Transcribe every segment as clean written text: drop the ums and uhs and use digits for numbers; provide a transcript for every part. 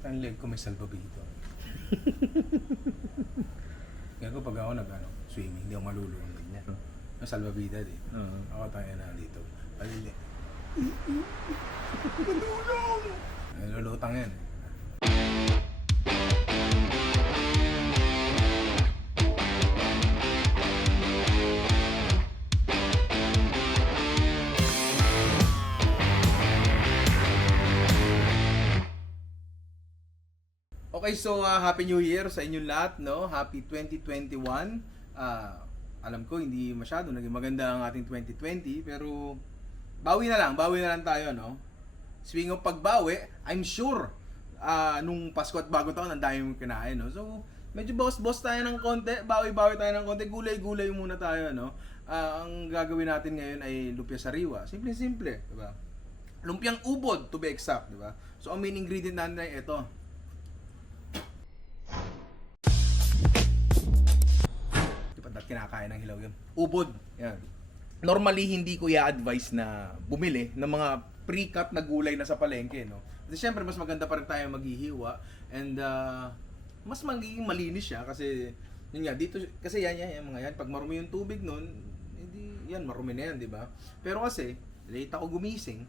Ang leg ko may salbabito. Kaya ko pag ako swimming, hindi ako malulunod niya. Ang salbabida din. Ako tayo na dito. Palili. Malulong! Lulutang yan eh. Okay, so Happy New Year sa inyong lahat, no? Happy 2021. Alam ko hindi masyado naging maganda ang ating 2020, pero bawi na lang tayo, no? Speaking of pagbawi, I'm sure nung Pasko at Bago Taon ang dami mong kinain, no? So, medyo boss tayo ng konti, bawi tayo ng konti, gulay-gulay muna tayo, no? Ang gagawin natin ngayon ay lumpia sariwa. Simple, di ba? Lumpiang ubod, to be exact, di ba? So, ang main ingredient natin ay ito. Kinakain ng hilaw yun. Ubod. Yan. Normally, hindi ko i-advise na bumili ng mga pre-cut na gulay na sa palengke, no? Kasi syempre, mas maganda pa rin tayo maghihiwa and mas magiging malinis siya kasi yun nga, dito, kasi yan, mga yan, pag marumi yung tubig nun, hindi, yan, marumi na yan, di ba? Pero kasi, late ako gumising,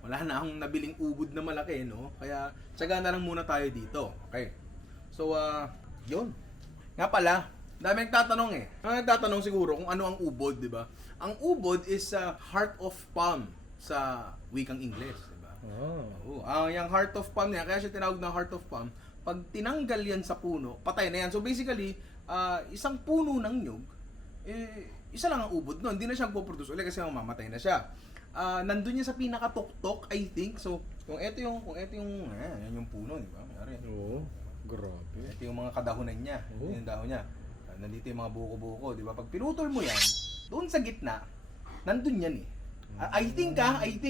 wala na akong nabiling ubod na malaki, no? Kaya, tsaga na lang muna tayo dito. Okay. So, yun. Nga pala, dami nagtatanong eh. Nagtatanong siguro kung ano ang ubod, di ba? Ang ubod is heart of palm sa wikang Ingles, di ba? Yung heart of palm niya, kaya siya tinawag na heart of palm. Pag tinanggal yan sa puno, patay na yan. So basically, isang puno ng nyug, isa lang ang ubod nun. Hindi na siya magpo-produce ulit kasi mamamatay na siya. Nandun niya sa pinakatuktok, I think. So, kung ito yung yan yung puno, di ba? Oo, grabe. Ito yung mga kadahunan niya, yung dahon niya. Nandito yung mga buko-buko, di ba? Pag pinutol mo yan, doon sa gitna, nandun yan eh. I think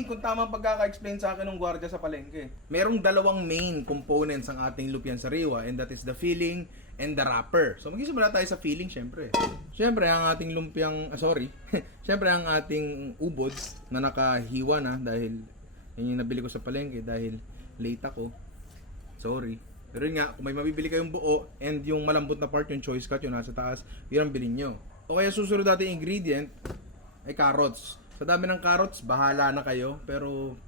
kung tama pagkaka-explain sa akin ng gwardiya sa palengke. Merong dalawang main components ang ating lumpiang sariwa, and that is the filling and the wrapper. So magsisimula tayo sa filling, syempre. Syempre ang ating syempre ang ating ubod na nakahiwa na dahil yun yung nabili ko sa palengke dahil late ako. Sorry. Pero yun nga, kung may mabibili kayong buo and yung malambot na part, yung choice cut, yung nasa taas, yun ang bilhin nyo. O kaya susunod natin ingredient ay carrots. Sa dami ng carrots, bahala na kayo. Pero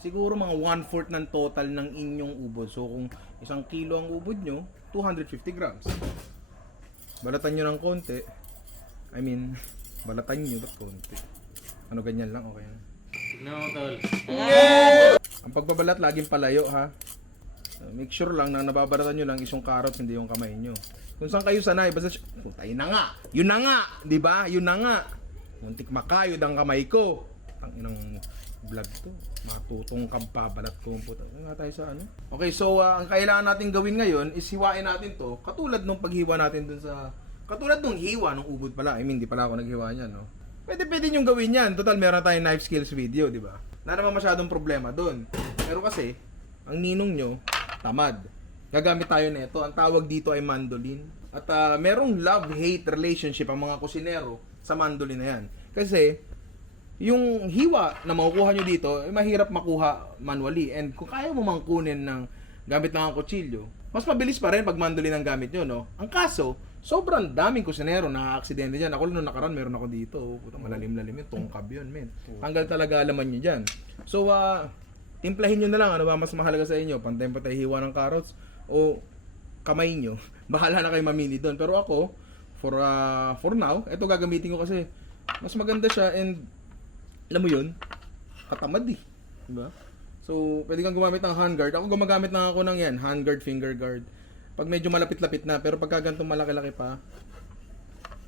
siguro mga 1/4 ng total ng inyong ubod. So kung 1 kilo ang ubod nyo, 250 grams. Balatan nyo ng konti. Balatan nyo, ba't konti? Ano ganyan lang, okay na. No, tol. Ang pagbabalat, laging palayo ha. Make sure lang na nababaratan nyo lang isang carrots, hindi yung kamay nyo. Kung saan kayo sanay, basta tayo na nga. Yun na nga, di ba? Yun na nga. Muntik makayod ang kamay ko. Tanginang vlog to. Matutong kampabalat ko. Nga tayo sa ano? Okay, so ang kailangan natin gawin ngayon is hiwain natin to. Katulad nung paghiwa natin dun sa... Katulad nung hiwa nung ubod pala. Di pala ako naghiwa niyan, no? Pwede nyo gawin yan. Total, meron tayong knife skills video, di ba? Wala naman masyadong problema dun. Pero kasi, ang ninong nyo, tamad. Gagamit tayo nito. Ang tawag dito ay mandolin. At merong love-hate relationship ang mga kusinero sa mandolin na yan. Kasi, yung hiwa na makukuha nyo dito, mahirap makuha manually. And kung kaya mo mangkunin ng gamit ng kutsilyo, mas mabilis pa rin pag mandolin ang gamit nyo, no? Ang kaso, sobrang daming kusinero na aksidente dyan. Ako nung nakaraan, meron ako dito. Malalim-lalim yun. Tungkab yun, men. Hanggang talaga alaman nyo dyan. So, timplahin nyo na lang ano ba mas mahalaga sa inyo, pantay-pantay hiwa ng carrots o kamay nyo. Bahala na kayo mamili doon. Pero ako, for now, ito gagamitin ko kasi mas maganda siya and alam mo yun, katamad eh. Diba? So, pwede kang gumamit ng handguard. Ako gumagamit na ako ng yan, handguard, finger guard. Pag medyo malapit-lapit na, pero pagka ganitong malaki-laki pa,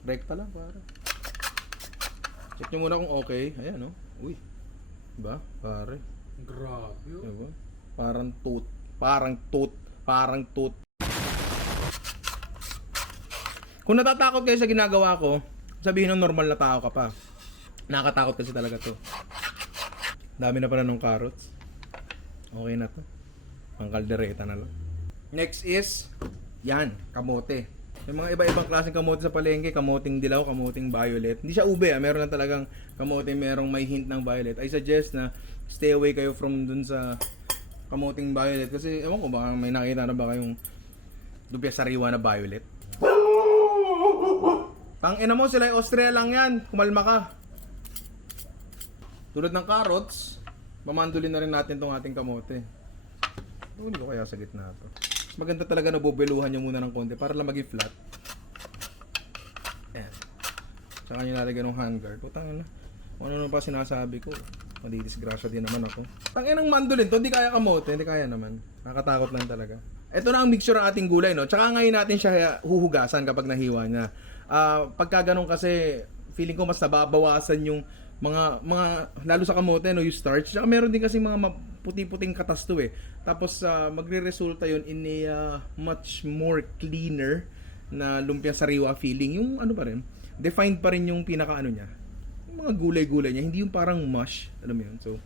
rekta lang para. Check nyo muna kung okay. Ayan, no? Uy. Diba? Pare. Grabe. Diba? Parang tooth. Kung natatakot kayo sa ginagawa ko, sabihin ng normal na tao ka pa. Nakakatakot kasi talaga to. Dami na pala ng carrots. Okay na to. Pang kaldereta na lang. Next is, yan, kamote. May mga iba-ibang klaseng kamote sa palengke, kamoting dilaw, kamoting violet. Hindi siya ube, meron lang talagang kamote, merong may hint ng violet. I suggest na stay away kayo from dun sa kamuting violet. Kasi ewan ko baka may nakita na ba kayong lumpia sariwa na violet. Tangina mo, sila Austria lang yan. Kumalma ka. Tulad ng carrots, mamandulin na rin natin tong ating kamote. Huli ko kaya sa gitna to. Mas maganda talaga na bubeluhan nyo muna ng konti para lang maging flat. Ayan. Tsaka nyo lalagyan ng handguard. Putang na. Ano pa sinasabi ko? Madidisgrasya din naman ako. Tangin ng mandolin to, hindi kaya kamote. Hindi kaya naman. Nakakatakot lang talaga. Ito na ang mixture ng ating gulay, no? Tsaka ngayon natin siya huhugasan kapag nahiwa niya. Pagka ganun kasi, feeling ko mas nababawasan yung mga lalo sa kamote, no, yung starch. Tsaka meron din kasi mga puti-puting katas to eh. Tapos magre-resulta yun in a much more cleaner na lumpia sariwa feeling. Yung ano pa rin, defined pa rin yung pinaka ano niya. Yung mga gulay-gulay niya, hindi yung parang mush. Alam mo yun? So,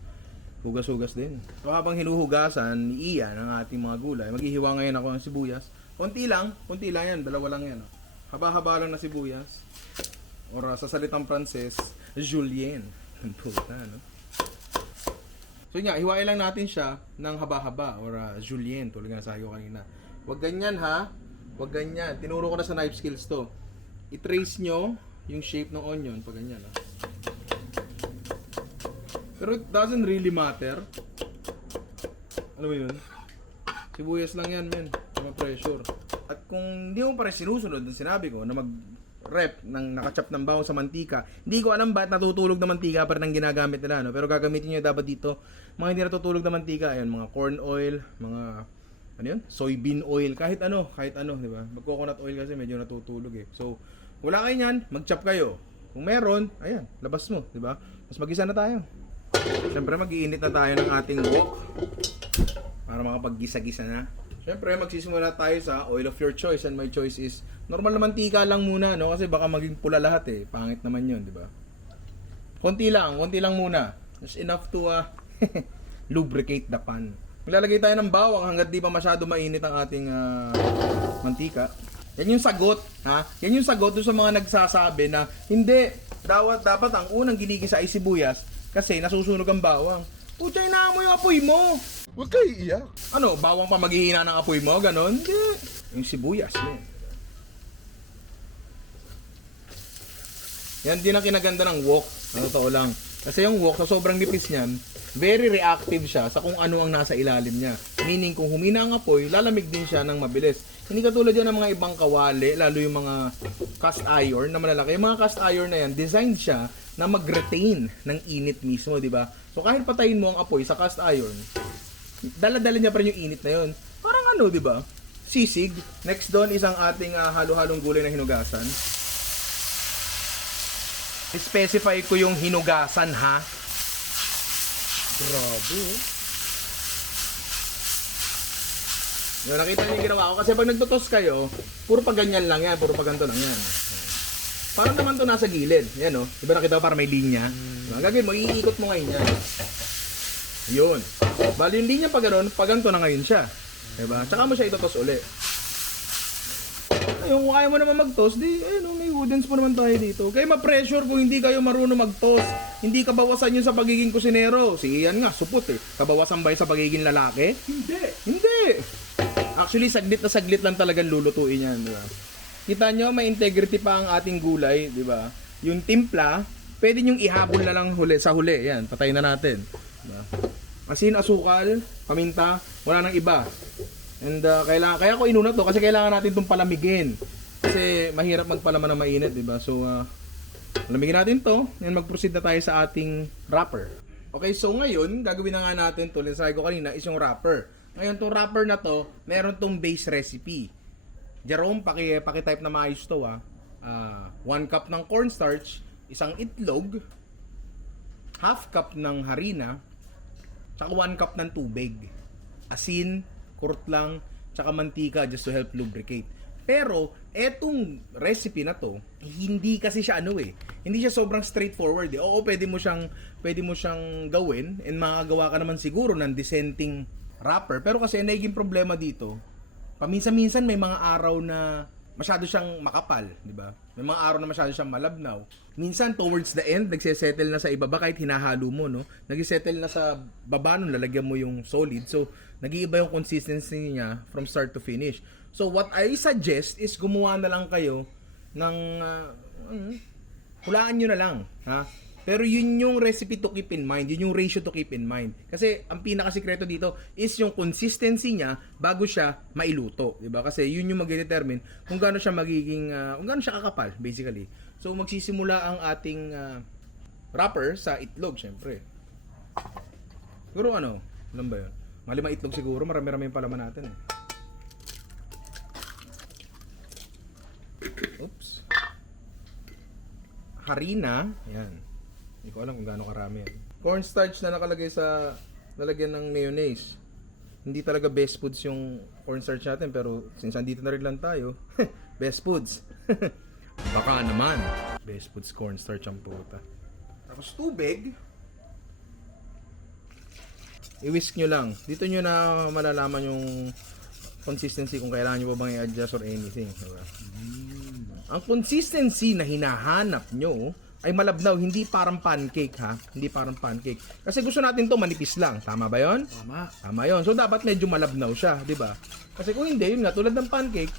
hugas-hugas din. So habang hinuhugasan ni Ian ang ating mga gulay, maghihiwa ngayon ako ng sibuyas. Konti lang yan, dalawa lang yan. Haba-haba lang na sibuyas. Or sa salitang Pranses, julienne. Ang puta, no? So nga, hiwain lang natin siya ng haba-haba or julienne, tulad nga sabi ko kanina. Huwag ganyan ha. Huwag ganyan. Tinuro ko na sa knife skills to. I-trace nyo yung shape ng onion pag ganyan. Ha? Pero it doesn't really matter. Ano ba yun? Sibuyas lang yan, men. Mga pressure. At kung hindi mo pa rin sinusunod ng sinabi ko na mag-rep ng nakachap ng bawang sa mantika, hindi ko alam ba't natutulog na mantika pa rin ang ginagamit nila, no? Pero gagamitin nyo dapat dito, mga hindi natutulog na mantika, ayun, mga corn oil, mga, ano yun? Soybean oil, kahit ano, di ba? Mag-coconut oil kasi medyo natutulog eh. So, wala kayo yan, mag-chop kayo. Kung meron, ayan, labas mo, di ba? Mas mag-isa na tayo. Siyempre, mag-iinit na tayo ng ating wok para makapag-gisa-gisa na. Siyempre, magsisimula tayo sa oil of your choice, and my choice is normal na mantika lang muna, no? Kasi baka maging pula lahat eh. Pangit naman yun, di ba? Konti lang muna. Just enough to lubricate the pan. Maglalagay tayo ng bawang hanggat di pa masyado mainit ang ating mantika. Yan yung sagot, ha? Yan yung sagot doon sa mga nagsasabi na hindi, dapat ang unang ginigisa ay sibuyas kasi nasusunog ang bawang. Pucha, inaamoy yung apoy mo. Huwag kayo iiyak. Ano, bawang pa maghihina ng apoy mo? Ganon? Hindi. Yung sibuyas mo. Yan din ang kinaganda ng wok. Totoo lang. Kasi yung wok, sa sobrang nipis niyan, very reactive siya sa kung ano ang nasa ilalim niya. Meaning, kung humina ang apoy, lalamig din siya ng mabilis. Hindi katulad yan ng mga ibang kawali, lalo yung mga cast iron na malalaki. Yung mga cast iron na yan, designed siya na mag-retain ng init mismo, di ba? So kahit patayin mo ang apoy sa cast iron, dala-dala niya pa rin yung init na yun. Parang ano, di ba? Sisig. Next doon is ang ating halo-halong gulay na hinugasan. Specify ko yung hinugasan, ha? Grabe. Yung nakita niyo yung ginawa ko. Kasi pag nagtutos kayo, puro pag ganyan lang yan. Puro pag ganito lang yan. Parang naman to nasa gilid. Yan o. Diba nakita ko para may linya? Diba? Gagawin mo, iikot mo ngayon yan. Yun. Bali yung linya pag gano'n, pag ganito na ngayon siya. Diba? Tsaka mo siya itotos uli. Ayun, kung kaya mo naman mag-toss, di, ayun, may wooden spoon naman tayo dito. Kaya ma-pressure kung hindi kayo marunong mag-toss. Hindi kabawasan yun sa pagiging kusinero. Si Ian nga, supot eh. Kabawasan ba yun sa pagiging lalaki? Hindi. Actually, saglit na saglit lang talagang lulutuin yan. Diba? Kita nyo, may integrity pa ang ating gulay. Diba? Yung timpla, pwede nyong ihabol na lang sa huli. Yan, patayin na natin. Diba? Asin, asukal, paminta, wala nang iba. And kaya ko inuna to kasi kailangan natin itong palamigin. Kasi mahirap magpalaman ng mainit, di ba? So, palamigin natin to and mag-proceed na tayo sa ating wrapper. Okay, so ngayon, gagawin na nga natin to. Sabi ko kanina, is yung wrapper. Ngayon, itong wrapper na to, meron tong base recipe. Jerome, paki-type na maayos to, 1 cup ng cornstarch, isang itlog, half cup ng harina, tsaka 1 cup ng tubig. Asin, kurot lang, tsaka mantika just to help lubricate. Pero, etong recipe na to, hindi kasi siya hindi siya sobrang straightforward eh. Oo, pwede mo siyang gawin and makagawa ka naman siguro ng dissenting wrapper. Pero kasi naging problema dito, paminsan-minsan may mga araw na masyado siyang makapal, di ba? May mga araw na masyado siyang malabnaw. Minsan, towards the end, nagsesettle na sa ibaba kahit hinahalo mo, no? Nagsesettle na sa baba nun, lalagyan mo yung solid. So, nag-iiba yung consistency niya from start to finish. So, what I suggest is gumawa na lang kayo ng, hulaan nyo na lang, ha? Pero yun yung recipe to keep in mind, yun yung ratio to keep in mind. Kasi ang pinakasikreto dito is yung consistency niya bago siya mailuto, 'di ba? Kasi yun yung magde-determine kung gaano siya magiging kung gaano siya kakapal basically. So magsisimula ang ating wrapper sa itlog, syempre. Siguro ano ba yun? Mga 5 itlog siguro, marami-rami yung palaman natin eh. Oops. Harina, yan. Hindi ko alam kung gaano karami yan. Cornstarch na nakalagay sa lalagyan ng mayonnaise. Hindi talaga best foods yung cornstarch natin, pero since andito na rin lang tayo, best foods. Baka naman. Best foods cornstarch ang puta. Tapos tubig. I-whisk nyo lang. Dito nyo na malalaman yung consistency kung kailangan nyo pa bang i-adjust or anything. Diba? Ang consistency na hinahanap nyo ay malabnaw, hindi parang pancake ha. Hindi parang pancake. Kasi gusto natin to manipis lang. Tama ba yon? Tama. Tama yon. So dapat medyo malabnaw siya, di ba? Kasi kung hindi, yun nga, tulad ng pancake,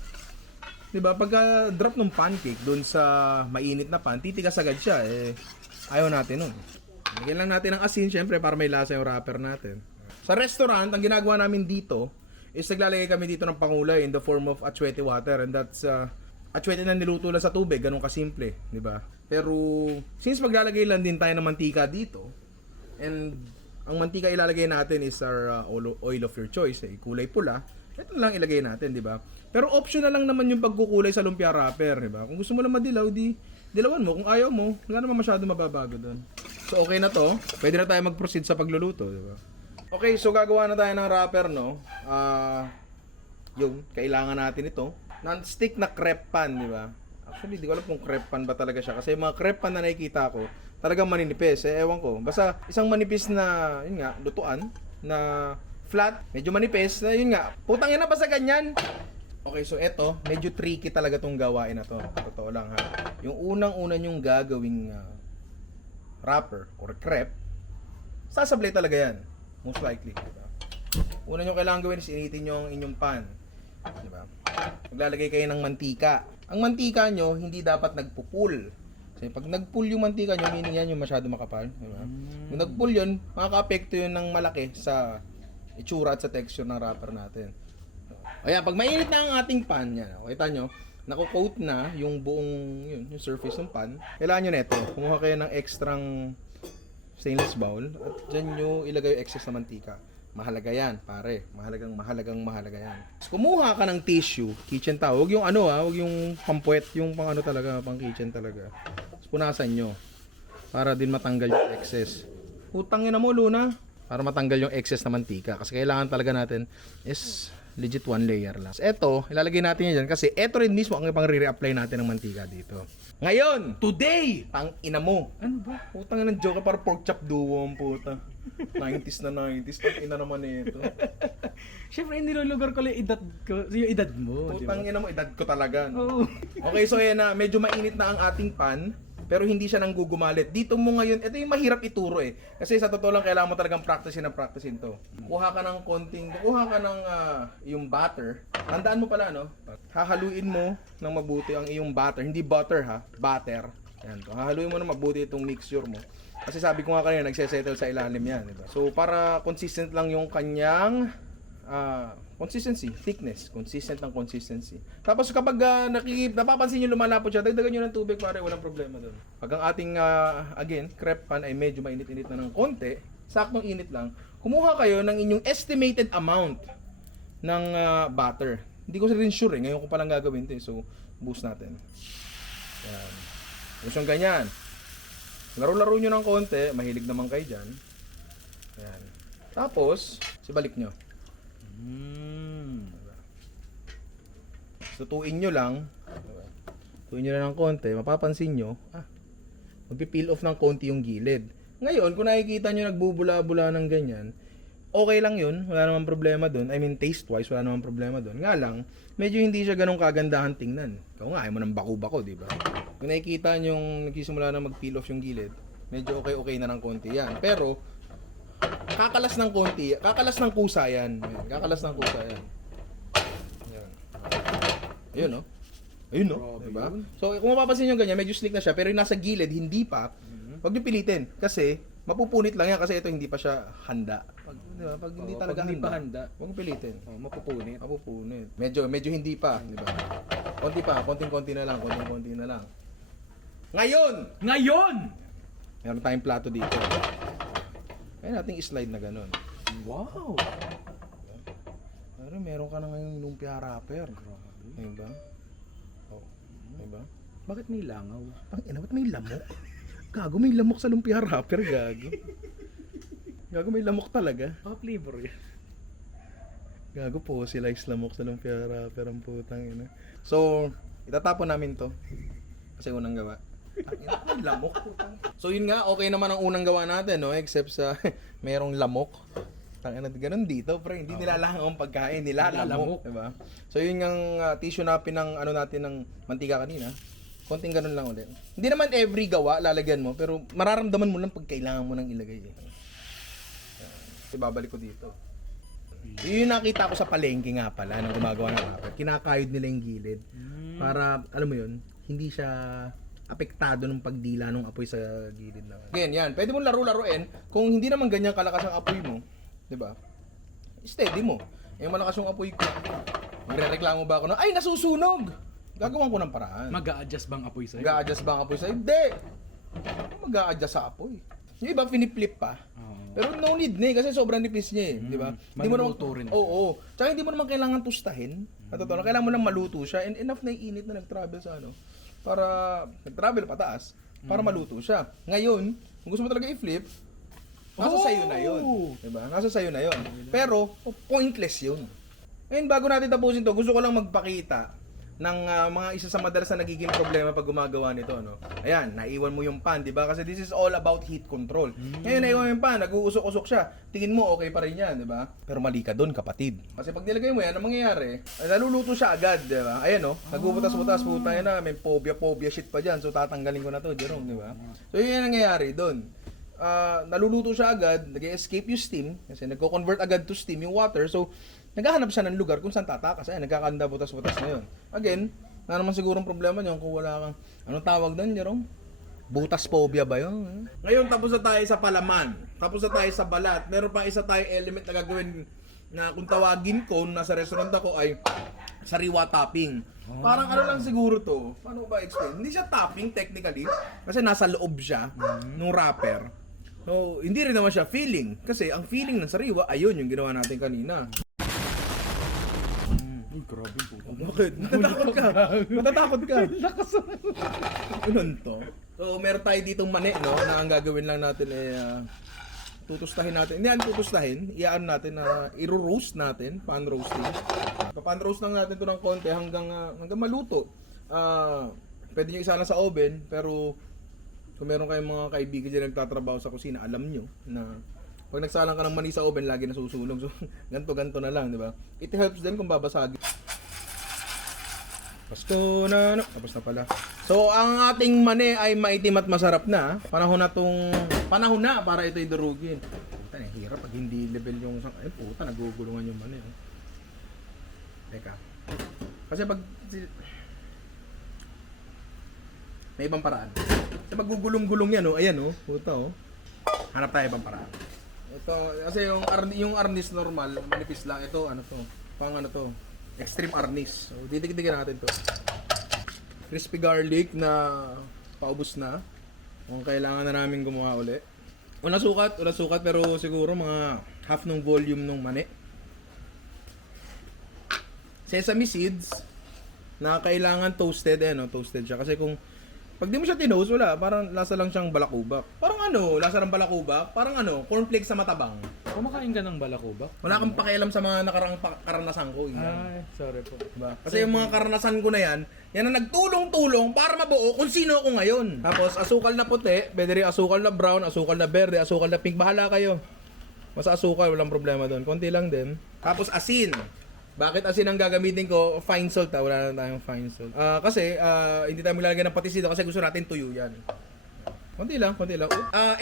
di ba? Pagka drop ng pancake doon sa mainit na pan, titigas agad siya. Eh, ayaw natin nun. Lagyan lang natin ng asin, syempre, para may lasa yung wrapper natin. Sa restaurant, ang ginagawa namin dito is naglalagay kami dito ng pangulay in the form of atsuete water, and that's atsuete na niluto lang sa tubig, ganun kasimple, di ba? Pero since maglalagay lang din tayo ng mantika dito, and ang mantika ilalagay natin is our oil of your choice, kulay pula, ito na lang ilagay natin, di ba? Pero optional lang naman yung pagkukulay sa lumpia wrapper, di ba? Kung gusto mo lang madilaw, di dilawan mo. Kung ayaw mo, wala naman masyado mababago doon. So okay na to, pwede na tayo mag-proceed sa pagluluto, di ba? Okay, so gagawa na tayo ng wrapper, no? Yung kailangan natin ito, non-stick na crepe pan, di ba? Actually, di ko alam kung crepe pan ba talaga siya. Kasi yung mga crepe pan na nakikita ko, talagang maninipis. Eh, ewan ko. Basta isang manipis na, yun nga, lutuan, na flat, medyo manipis, na yun nga, putang ina ba sa ganyan? Okay, so eto, medyo tricky talaga tong gawain na to. Totoo lang ha. Yung unang-una nyong gagawing wrapper or crepe, sasablay talaga yan. Most likely. Diba? Una nyo kailangan gawin is initin nyo ang inyong pan. Diba? Maglalagay kayo ng mantika. Ang mantika nyo, hindi dapat nagpupul. Kasi pag nagpul yung mantika nyo, meaning yan yung masyado makapal. Diba? Kung nagpul yun, makaka-apekto yun ng malaki sa itsura at sa texture ng wrapper natin. Ayan, pag mainit na ang ating pan, yan, kita nyo, nako-coat na yung buong yung surface ng pan. Kailangan nyo neto, kumuha kayo ng extrang stainless bowl at dyan nyo ilagay yung excess na mantika. Mahalaga yan, pare. Mahalagang yan. So, kumuha ka ng tissue, kitchen towel. Huwag yung huwag yung pampuwet, yung pang talaga, pang kitchen talaga. So, punasan nyo para din matanggal yung excess. Utangin na mo, Luna. Para matanggal yung excess na mantika. Kasi kailangan talaga natin is legit one layer lang. So, eto, ilalagay natin yan dyan kasi eto rin mismo ang ipang-re-reapply natin ng mantika dito. Ngayon, today, tang ina mo. Ano ba? Putang ina ng joke, para pork chop duo ang puta. 90s na 90s, tang ina naman ito. Siyempre, nilulugar ko lang yung edad ko. Yung edad mo. Putang ina mo, edad ko talaga. Oo. Okay, so ayan na, medyo mainit na ang ating pan. Pero hindi siya nang gugumalit. Dito mo ngayon, ito yung mahirap ituro eh. Kasi sa totoo lang, kailangan mo talagang practicein to. Kuha ka ng yung butter. Tandaan mo pala, no? Hahaluin mo ng mabuti ang iyong butter. Hindi butter ha, butter. Yan to. Hahaluin mo ng mabuti itong mixture mo. Kasi sabi ko nga kanina, nagsesettle sa ilalim yan. Diba? So, para consistent lang yung kanyang consistency, thickness, consistent ng consistency. Tapos kapag napapansin nyo lumalapot siya, dagdagan nyo ng tubig pare, walang problema doon. Pag ang ating, again, crepe pan ay medyo mainit-init na ng konti, saktong init lang, kumuha kayo ng inyong estimated amount ng butter. Hindi ko rin sure ngayon ko palang gagawin ito so boost natin. Yan. Gusto ganyan. Laro-laro nyo ng konti, mahilig naman kayo dyan. Yan. Tapos, sibalik nyo. Tutuin nyo lang. Tutuin nyo lang ng konti. Mapapansin nyo, magpipeel off ng konti yung gilid. Ngayon, kung nakikita nyo nagbubula-bula ng ganyan, okay lang yun. Wala namang problema dun. I mean, taste-wise, wala namang problema dun. Nga lang, medyo hindi siya ganun kagandahan tingnan. Ikaw nga, ayaw mo ng bako-bako, di ba? Kung nakikita nyo yung nagsisimula na mag-peel off yung gilid, medyo okay na ng konti yan. Pero, kakalas ng konti, kakalas ng kusa yan. Ayan, kakalas ng kusa yan. Ayan. Ayun, no? Ayun, no? Grabe Diba? yun. So, kung mapapansin nyo ganyan, medyo slick na siya, pero yung nasa gilid, hindi pa. Huwag nyo pilitin. Kasi, mapupunit lang yan kasi ito hindi pa siya handa. Pag, diba? Pag hindi Oo, talaga pag hindi pa handa. huwag pilitin. Oh, mapupunit. Mapupunit. Medyo hindi pa, di ba? Konti pa, konting-konti na lang, konting-konti na lang. Ngayon, Ngayon! meron tayong plato dito. Kaya nating slide na ganun. Wow! Pero meron ka na ngayong lumpia wrapper. Diba? Oh, diba? Bakit may langaw? Pang ina, ba't may lamok? Gago, may lamok sa lumpia wrapper, gago. Gago, may lamok talaga. Flavor yan. Gago po, sila lamok sa lumpia wrapper, ang putang ina. So, itatapon namin to. Kasi unang gawa. May lamok. So yun nga, okay naman ang unang gawa natin, no? Except sa merong lamok. Tangina, ganun dito, pre. Hindi nilalangang ang pagkain, nilalamok, diba? So yun yung tissue napin ng ano natin ng mantika kanina. Konting ganun lang ulit. Hindi naman every gawa lalagyan mo, pero mararamdaman mo lang pag kailangan mo nang ilagay. Ibabalik ko dito. Yun yung nakita ko sa palengke nga pala nang gumagawa ng wrapper. Kinakayod nila yung gilid. Para, alam mo yun, hindi siya apektado ng pagdila ng apoy sa gilid na. Again, yan. Pwede mo laro-laruin kung hindi naman ganyan kalakas ang apoy mo. 'Di ba? Steady mo. Eh malakas yung apoy ko. Magrereklamo ba ako na, ay nasusunog! Gagawin ko ng paraan. Mag-a-adjust bang apoy sa'yo? Mag-a-adjust ba ang apoy sa'yo? Hindi! Mag-a-adjust sa apoy. Yung iba pinip-flip pa. Oo. Pero no need na kasi sobrang nipis niya di ba? Hindi mo naman maluluto rin. Oo. Tsaka hindi mo naman kailangan tustahin. At totoo, kailangan mo lang maluto siya and enough na yung init na nag-travel sa ano para nag-travel pataas para maluto siya. Ngayon, kung gusto mo talaga i-flip, nasa sayo na 'yon. Di ba? Nasa sayo na 'yon. Pero pointless 'yun. Ngayon bago natin tapusin 'to, gusto ko lang magpakita ng mga isa sa madalas na nagiging problema pag gumagawa nito, no? Ayan, naiwan mo yung pan, di ba? Kasi this is all about heat control. Ngayon, naiwan mo yung pan, nag-uusok-usok siya. Tingin mo, okay pa rin yan, di ba? Pero mali ka doon, kapatid. Kasi pag nilagay mo yan, ang mangyayari, naluluto siya agad, di ba? Ayan, no? Nagbubutas-butas, puta yan na, may phobia shit pa dyan. So, tatanggalin ko na to, Jerome, di ba? So, yun yung nangyayari doon. Naluluto siya agad, nag-escape yung steam, kasi nagko-convert agad to steam yung water. So, naghahanap siya ng lugar kung saan tatakas. Ayan, nagkakanda butas-butas na yun. Again, na naman sigurong problema niyo kung wala kang, anong tawag doon, Jerome? Butas phobia ba yun? Ngayon, tapos na tayo sa palaman. Tapos na tayo sa balat. Meron pang isa tayong element na gagawin na kung tawagin ko nasa restaurant ako ay sariwa topping. Parang ano lang siguro to. Paano ba explain? Hindi siya topping technically kasi nasa loob siya nung wrapper. So, hindi rin naman siya filling. Kasi ang filling ng sariwa, ayun yung ginawa natin kanina. Uy, grabe po. Bakit? Matatakot ka. Matatakot ka. Ganun to. So, meron tayo ditong mani, no? Na ang gagawin lang natin ay tutustahin natin. Hindi yan tutustahin. Iyaan natin na i-roast natin. Pan roasting. Pan roast lang natin to ng konti hanggang maluto. Pwede nyo isala sa oven, pero kung meron kayong mga kaibigan dyan nagtatrabaho sa kusina, alam nyo na pag nagsalang ka ng mani sa oven, lagi nasusunog. So, ganto na lang, di ba? It helps din kung babasagin. Pasko na, no? Tapos na pala. So, ang ating mani ay maitim at masarap na. Panahon na para ito'y durugin. Puta, hirap pag hindi level yung ay puta, nagugulungan yung mani. Oh. Teka. Kasi pag may ibang paraan. Kasi pag gugulong-gulong yan, oh, ayan, oh, puta, oh. Hanap tayo ibang paraan. Ito, kasi yung arnis normal, manipis lang. Ito, ano to? Pang ano to? Extreme arnis. So, didig-digan natin to. Crispy garlic na paubos na. Kung kailangan na namin gumawa uli. Una sukat pero siguro mga half ng volume ng mani. Sesame seeds na kailangan toasted, toasted siya. Kasi kung pag di mo siya tinoast, wala. Parang lasa lang siyang balakubak. Parang lasa ng balakubak. Parang cornflakes sa matabang. Kumakain ka ng balakubak? Wala kang pakialam sa mga nakaraang karanasan ko. Ay, sorry po. Diba? Kasi yung mga karanasan ko na yan ang nagtulong-tulong para mabuo kung sino ako ngayon. Tapos asukal na puti, pwede rin asukal na brown, asukal na berde, asukal na pink. Bahala kayo. Basta asukal, walang problema doon. Konti lang din. Tapos asin. Bakit asin ang gagamitin ko? Fine salt, wala na tayong fine salt. Kasi hindi tayo maglalagay ng patis dito kasi gusto natin tuyo yan. Konti lang, konti lang.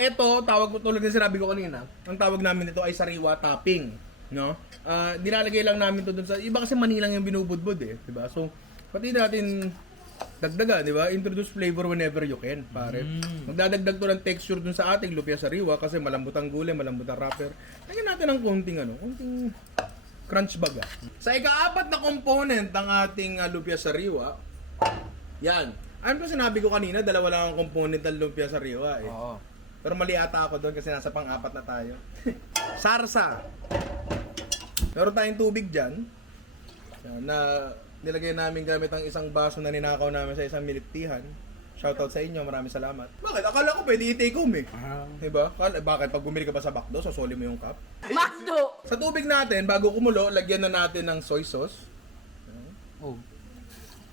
Ito, tawag ko tulad ng sinabi ko kanina. Ang tawag namin ito ay sariwa topping, no? Nilalagay lang namin to dun sa iba kasi manilang yung binubudbud eh, 'di ba? So, pati natin dagdagan, 'di ba? Introduce flavor whenever you can, pare. Magdadagdag to ng texture dun sa ating lumpia sariwa kasi malambot ang gulay, malambot ang wrapper. Lagyan natin ng konting crunch baga. Sa ika-apat na component ng ating lumpia sariwa, yan. Ano ba sinabi ko kanina, dalawa lang ang component ng lumpia sariwa eh. Oo. Pero mali ata ako doon kasi nasa pang-apat na tayo. Sarsa. Meron tayong tubig dyan na nilagay namin gamit ang isang baso na ninakaw namin sa isang militihan. Shoutout sa inyo, maraming salamat. Bakit? Akala ko pwede i-take home eh. Diba? Bakit? Pag bumili ka ba sa McDo, sosoli mo yung cup? McDo! Sa tubig natin, bago kumulo, lagyan na natin ng soy sauce. Oh.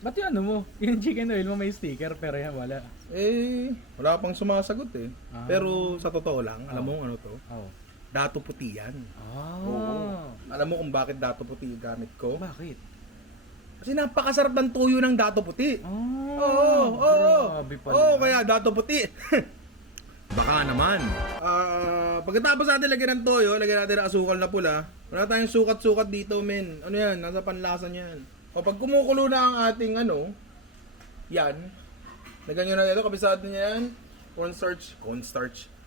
Ba't yung ano mo? Yung chicken oil mo may sticker pero yan wala. Wala pang sumasagot eh. Pero sa totoo lang, alam mo ano to? Oh. Dato puti yan. Ah. Alam mo kung bakit dato puti yung gamit ko? Bakit? Kasi napakasarap ng tuyo ng dato puti. Oh. Grabe pala. Oo, kaya dato puti. Baka naman. Pagkatapos natin lagyan ng toyo, lagyan natin ng asukal na pula. Wala tayong sukat-sukat dito, men. Ano yan? Nasa panlasa niyan. O pag kumukulo na ang ating yan. Lagyan nyo na ito, kabisado niya yan.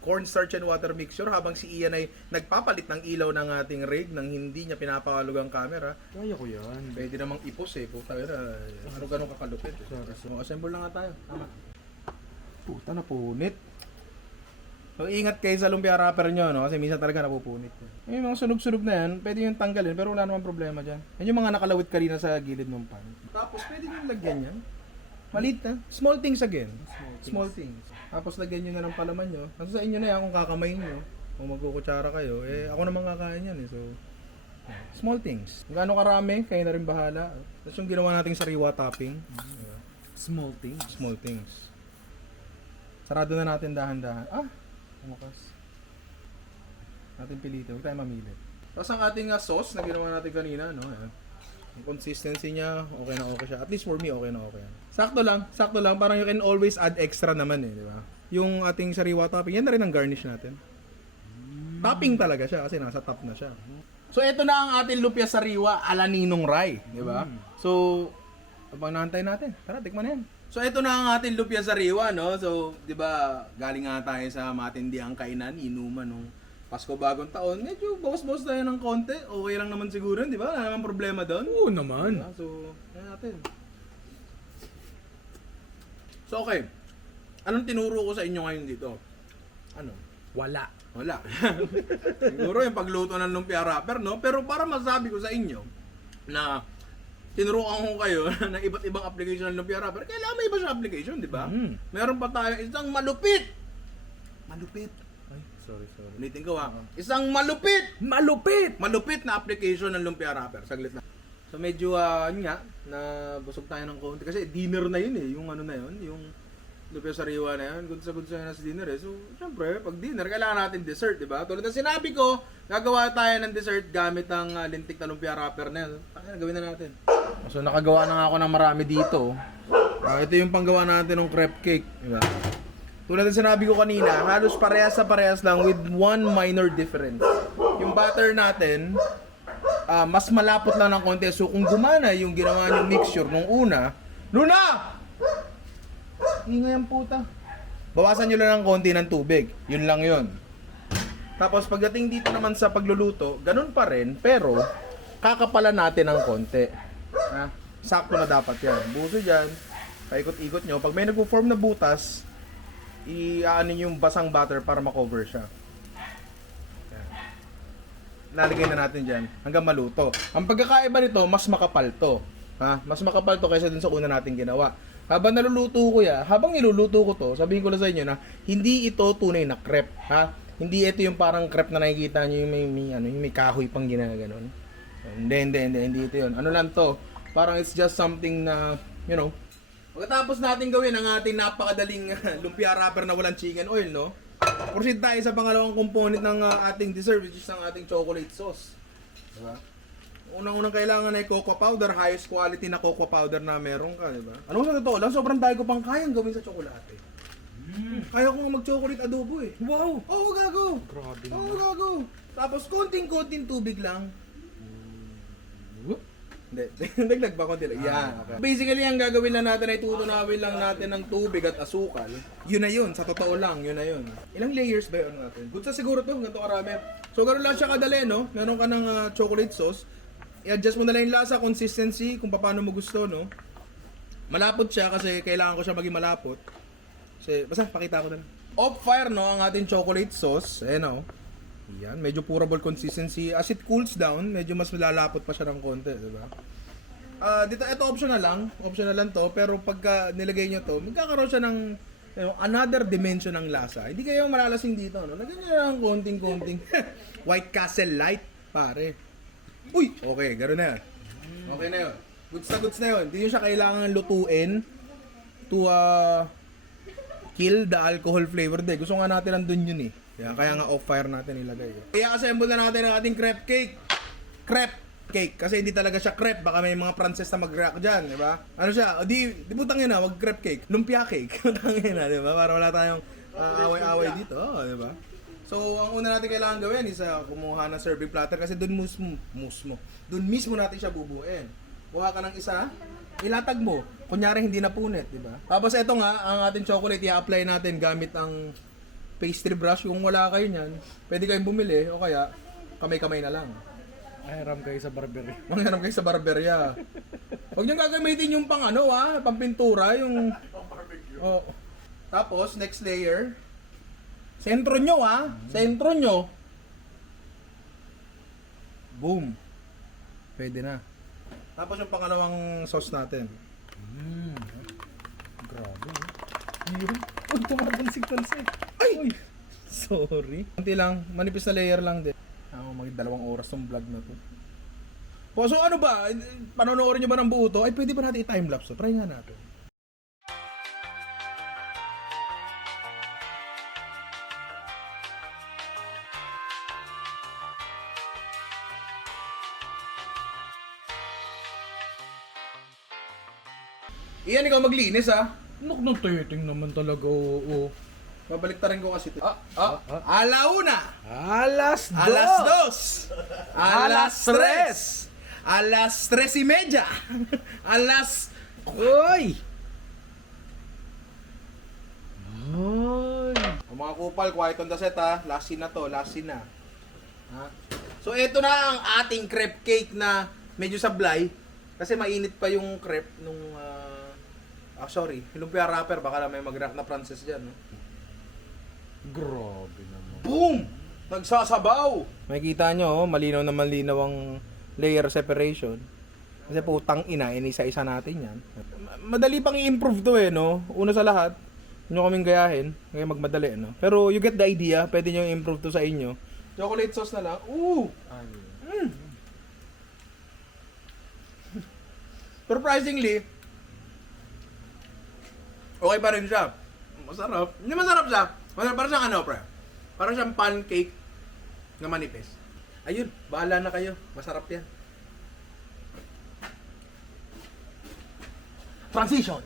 Cornstarch and water mixture habang si Ian ay nagpapalit ng ilaw ng ating rig nang hindi niya pinapakalog ang camera. Kaya ko yan. Pwede namang ipos eh. Puta yun. Ano ganun kakalupit. So, assemble na nga tayo. Tama. Puta, napunit. So, ingat kayo sa lumpia wrapper nyo, no? Kasi minsan talaga napupunit. Yung mga sunog-sunog na yan, pwede yung tanggalin, pero wala namang problema dyan. Yan yung mga nakalawit kanina sa gilid ng pan. Tapos, pwede nyo lagyan yan. Malit na. Small things again. Small things. Tapos, lagyan nyo na ng palaman nyo. Nasa sa inyo na yan kung kakamayin nyo. Kung magkukutsara kayo, ako naman kakain yan eh. So, small things. Kung gaano karami, kayo na rin bahala. Tapos yung ginawa nating sariwa topping. Small things. Small things. Sarado na natin dahan-dahan. Bukas. Natin pilitin. Huwag tayo mamili. Tapos ang ating sauce na ginawa natin kanina, no? Yung consistency niya, okay na okay siya. At least for me, okay na okay. Sakto lang. Parang you can always add extra naman eh, di ba? Yung ating sariwa topping, yan na rin ang garnish natin. Topping talaga siya kasi nasa top na siya. So ito na ang ating lumpia sariwa ala Ninong Rai, di ba? So, abang naantay natin. Tara, tikman na yan. So ito na ang ating lumpia sariwa, no? So, 'di ba, galing nga tayo sa matindihang kainan, inuman nung Pasko bagong taon. Medyo bawas-bawas tayo ng konti. Okay lang naman siguro, 'di ba? Wala namang problema doon. Oo naman. Diba? So, ayan natin. So, okay. Anong tinuro ko sa inyo ngayon dito? Ano? Wala. Wala. Siguro yung pagluto ng lumpia wrapper, no? Pero para masabi ko sa inyo na tinuruan ko kayo ng iba't ibang application ng lumpia wrapper, kailangan may iba siya application, di ba? Meron pa tayo isang malupit. Ay, sorry. Ulitin ko ha. Isang malupit na application ng lumpia wrapper. Saglit na. So medyo yun nga, na busog tayo ng konti kasi dinner na yun eh, yung ano na yun, yung lumpia sariwa na yun, good sa dinner eh. So, syempre, pag dinner, kailangan natin dessert, di ba? Tulad ng sinabi ko, gagawa tayo ng dessert gamit ang lintik na lumpia wrapper na yun. Gawin na natin. So, nakagawa na nga ako ng marami dito. Ito yung panggawa natin ng crepe cake, di ba? Tulad ng sinabi ko kanina, halos parehas lang with one minor difference. Yung batter natin, mas malapot lang ng konti. So, kung gumana yung ginawa niyong mixture nung una, Luna! Ingay ang puta. Bawasan nyo lang ng konti ng tubig. Yun lang yun. Tapos pagdating dito naman sa pagluluto, ganun pa rin, pero kakapalan natin ng konti. Sakto na dapat yan. Buso dyan, paikot-ikot nyo. Pag may nagpo-form na butas, i-ano yung basang butter para makover siya. Yan. Lalagay na natin dyan hanggang maluto. Ang pagkakaiba nito, mas makapal to. Mas makapal to kaysa dun sa una nating ginawa. Habang niluluto ko to, sabihin ko lang sa inyo na hindi ito tunay na crepe, Hindi ito yung parang crepe na nakikita niyo yung may kahoy pang ginaganon. Hindi ito yun. Ano lang to? Parang it's just something na, pagkatapos natin gawin ang ating napakadaling lumpia wrapper na walang chicken oil, no? Proceed tayo sa pangalawang component ng ating dessert, which is ang ating chocolate sauce. Diba? unang-unang kailangan ay cocoa powder, highest quality na cocoa powder na meron ka, di ba? Ano sa totoo lang, sobrang dahil ko pang kayang gawin sa tsokolate. Kaya ko nga mag-chocolate adobo eh. Wow! Oo, gago! Grabe Oo, naman. gago! Tapos konting-konting tubig lang. Hindi, dagdag ba konti lang? Yan. Okay. Basically, ang gagawin lang natin ay tutunawin lang natin ng tubig at asukal. Yun na yun, sa totoo lang, yun na yun. Ilang layers ba yun natin? Good sa siguro to, ganito karami. So, gano'n lang siya kadali, no? Meron ka ng chocolate sauce. I-adjust mo na lang yung lasa, consistency, kung paano mo gusto, no? Malapot siya kasi kailangan ko siya maging malapot. Kasi, basta, pakita ko na lang. Off fire, no, ang ating chocolate sauce. Ayan, oh. Yan, medyo pourable consistency. As it cools down, medyo mas malalapot pa siya ng konti, di ba? Dito, ito optional lang to, pero pagka nilagay nyo to, magkakaroon siya ng another dimension ng lasa. Hindi kayo malalasing dito, no? Lagyan nyo lang konting-konting. White Castle Light, pare. Uy! Okay, gano'n na yan. Okay na yun. Goods na yun. Hindi nyo siya kailangan lutuin to kill the alcohol flavor. De. Gusto nga natin nandun yun eh. Kaya nga off fire natin ilagay. Kaya assemble na natin ang ating crepe cake. Crepe cake. Kasi hindi talaga siya crepe. Baka may mga Frances na mag-react dyan, di ba? Ano siya? Di butang yun na, wag crepe cake. Lumpia cake. Butang yun na, di ba? Para wala tayong away-away dito, di ba? So, ang una natin kailangan gawin is kumuha ng serving platter kasi doon mismo natin siya bubuin. Kuha ka ng isa, ilatag mo. Kunyari hindi na punit, di ba? Tapos ito nga, ang ating chocolate, i-apply natin gamit ang pastry brush. Kung wala kayo niyan, pwede kayong bumili o kaya kamay-kamay na lang. Ahiram kayo sa barbery. Manghiram kayo sa barberya. Huwag niyong gagamitin yung pang pampintura, yung... Oh. Tapos, next layer. Sentro nyo Sentro nyo. Boom. Pwede na. Tapos yung pangalawang sauce natin. Grabe. Yun. Uy, tumatansik-tansik. Ay! Sorry. Kunti lang. Manipis na layer lang din. Mga 2 oras tong vlog na to. So ano ba? Panonoodin nyo ba ng buo to? Ay, pwede ba natin i-timelapse to? Try nga natin. Iyan, ikaw maglinis Nung titing naman talaga, oo. Babalik ta rin ko kasi ito. Alauna! Alas Alas 2! Alas 3! Alas 3:30! Alas... Uy! Ay! O mga kupal, quiet on the set Last scene na to, last scene na. So ito na ang ating crepe cake na medyo sablay. Kasi mainit pa yung crepe nung... sorry, lumpia wrapper. Baka lang may mag-react na Frances dyan. No? Grabe naman. Boom! Nagsasabaw! Makikita nyo, malinaw na malinaw ang layer separation. Kasi putang ina, inisa-isa natin yan. Madali pang i-improve to no? Una sa lahat, nyo kaming gayahin, kaya magmadali, no? Pero you get the idea, pwede nyo i-improve to sa inyo. Chocolate sauce na lang. Surprisingly, okay pa rin siya. Masarap. Hindi masarap siya. Parang siyang pre? Parang siyang pancake na manipis. Ayun, bahala na kayo. Masarap yan. Transition!